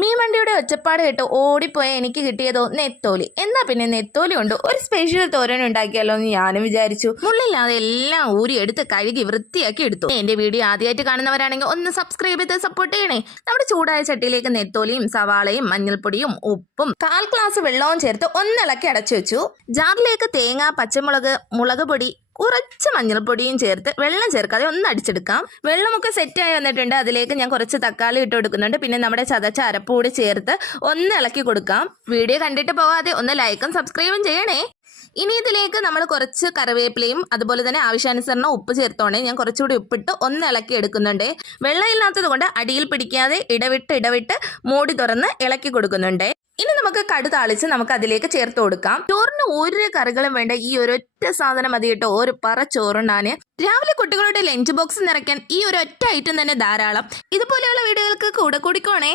മീൻ വണ്ടിയുടെ ഒച്ചപ്പാട് കേട്ട് ഓടിപ്പോയ എനിക്ക് കിട്ടിയതോ നെത്തോലി. എന്നാ പിന്നെ നെത്തോലി കൊണ്ട് ഒരു സ്പെഷ്യൽ തോരൻ ഉണ്ടാക്കിയാലോ എന്ന് ഞാനും വിചാരിച്ചു. മുള്ളില്ലാതെ എല്ലാം ഊരി എടുത്ത് കഴുകി വൃത്തിയാക്കി എടുത്തു. എന്റെ വീഡിയോ ആദ്യമായിട്ട് കാണുന്നവരാണെങ്കിൽ ഒന്ന് സബ്സ്ക്രൈബ് ചെയ്ത് സപ്പോർട്ട് ചെയ്യണേ. നമ്മുടെ ചൂടായ ചട്ടിയിലേക്ക് നെത്തോലിയും സവാളയും മഞ്ഞൾപ്പൊടിയും ഉപ്പും 1/4 ഗ്ലാസ് വെള്ളവും ചേർത്ത് ഒന്നിളക്കി അടച്ചു വെച്ചു. ജാറിലേക്ക് തേങ്ങ, പച്ചമുളക്, മുളക് പൊടി, കുറച്ച് മഞ്ഞൾപ്പൊടിയും ചേർത്ത് വെള്ളം ചേർക്കാതെ ഒന്ന് അടിച്ചെടുക്കാം. വെള്ളമൊക്കെ സെറ്റായി വന്നിട്ടുണ്ട്. അതിലേക്ക് ഞാൻ കുറച്ച് തക്കാളി ഇട്ട് കൊടുക്കുന്നുണ്ട്. പിന്നെ നമ്മുടെ ചതച്ച അരപ്പ് കൂടി ചേർത്ത് ഒന്ന് ഇളക്കി കൊടുക്കാം. വീഡിയോ കണ്ടിട്ട് പോകാതെ ഒന്ന് ലൈക്കും സബ്സ്ക്രൈബും ചെയ്യണേ. ഇനി ഇതിലേക്ക് നമ്മൾ കുറച്ച് കറിവേപ്പിലയും അതുപോലെ തന്നെ ആവശ്യാനുസരണം ഉപ്പ് ചേർത്തോണേ. ഞാൻ കുറച്ചുകൂടി ഉപ്പിട്ട് ഒന്ന് ഇളക്കി എടുക്കുന്നുണ്ട്. വെള്ളം ഇല്ലാത്തത് കൊണ്ട് അടിയിൽ പിടിക്കാതെ ഇടവിട്ട് മൂടി തുറന്ന് ഇളക്കി കൊടുക്കുന്നുണ്ട്. ഇനി നമുക്ക് കടു താളിച്ച് നമുക്ക് അതിലേക്ക് ചേർത്ത് കൊടുക്കാം. ചോറിന് ഒരു കറികളും വേണ്ട, ഈ ഒരൊറ്റ സാധനം മതി കേട്ടോ ഒരു പറ ചോറുണ്ടാന്. രാവിലെ കുട്ടികളുടെ ലഞ്ച് ബോക്സ് നിറയ്ക്കാൻ ഈ ഒരു ഒറ്റ ഐറ്റം തന്നെ ധാരാളം. ഇതുപോലെയുള്ള വീഡിയോകൾക്ക് കൂടെ കൂടിക്കോണേ.